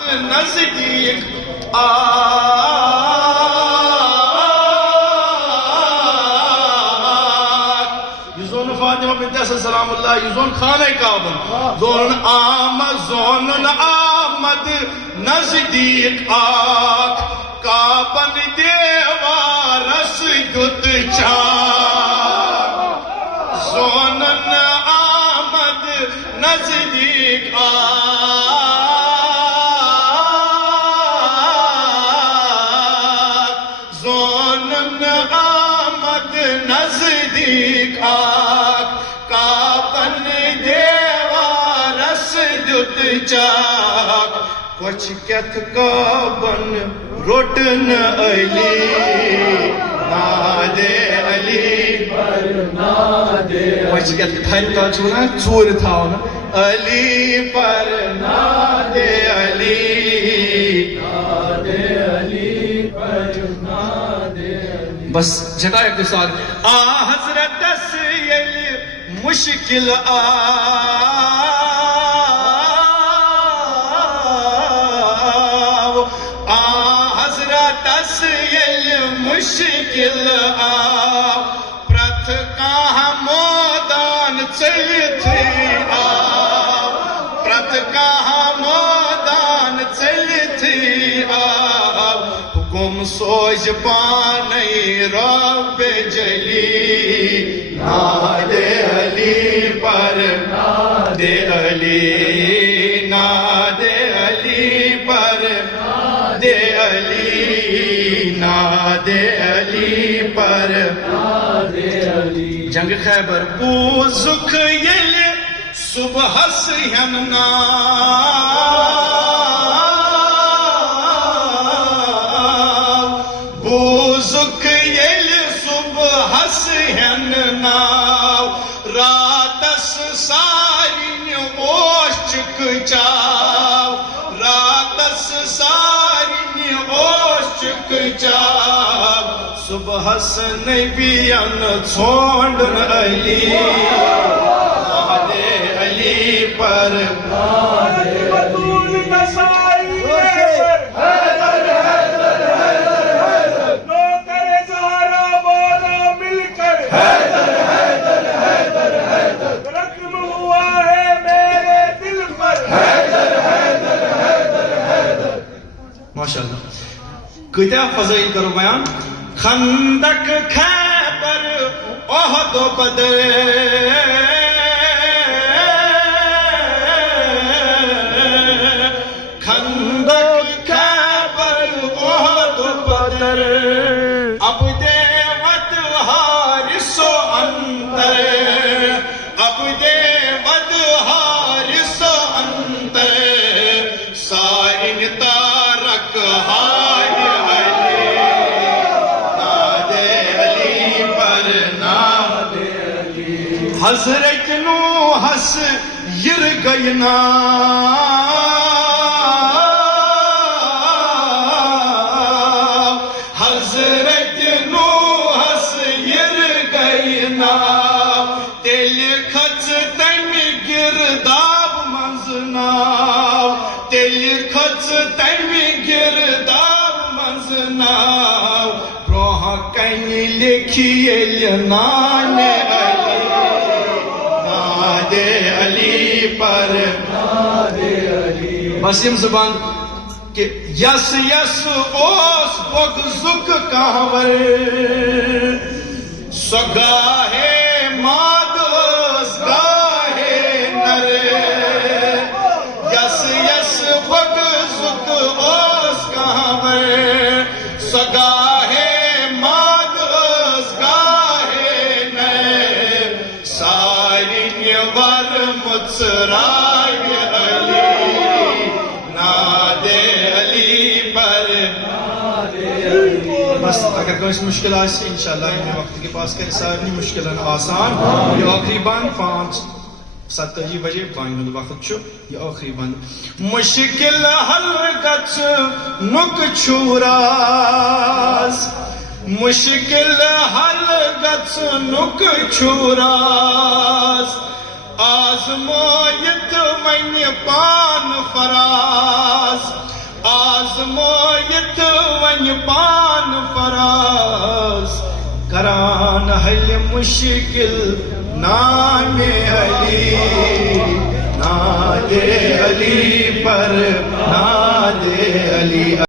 نزدیک یزون فاطمہ بنت حسن سلام اللہ یزون خانہ کعبہ زون آمد نزدیک آک کعبن دیوارس گت چاک زون آمد نزدیک آک زون آمد نزدیک آک کعبن دیوارس گت چاک کچھ کت کعبن روٹن علی نادے علی کچھ کت پھل کا چھونا چور تھا علی پر نادے علی بس جٹا ایک دوسر حضرت سیل مشکل مشکل پرت کہاں مودان چلتی پرت کہاں مودان چلتی حکم سوج پانی رب جلی نادے علی پر نادے علی نادے علی پر نادے علی نادے علی پر جنگ خیبر بوزک یل صبح سین بوزک یل صبح سین راتس سارین اوشک چاو راتس سارین اوشک چاو صبح سنبیان چھوڑن علی نادے علی پر نادے بطول نسائی حیدر نوکر زہرا بانا مل کر حیدر رقم ہوا ہے میرے دل پر حیدر ماشاءاللہ کتیا فضائل کرو بیان خندق خیبر احد و بدر خندق خیبر احد و بدر اب دیوت حارس و انتر اب دیوت حارس و انتر سائن تارک ہائے حضرت نوحس یر گئنا حضرت نوحس یر گئنا تیل کھچ تم گرداب منزنا تیل کھچ تم گرداب منزنا روح کہیں لکھی نان نادے علی پر بسیم زبان کہ یس یس اوس بغزک کہور سگاہے مادس گاہے نر یس یس بغزک اوس کہور سگاہے مادس گاہے نر سارین ور مصرائی علی نادے علی پر بس اگر کوئی مشکل آئے انشاءاللہ ہمیں وقت کے پاس کریں سارنی مشکلن آسان یہ آخری بند 5:27 بجے پائن وقت چھو یہ آخری بند مشکل حل گچ نک چھوراز مشکل حل گچ نک چھوراز آزمائیت من پان فراز آزمائیت ون پان فراز کران حل مشکل نام علی ناد علی پر ناد علی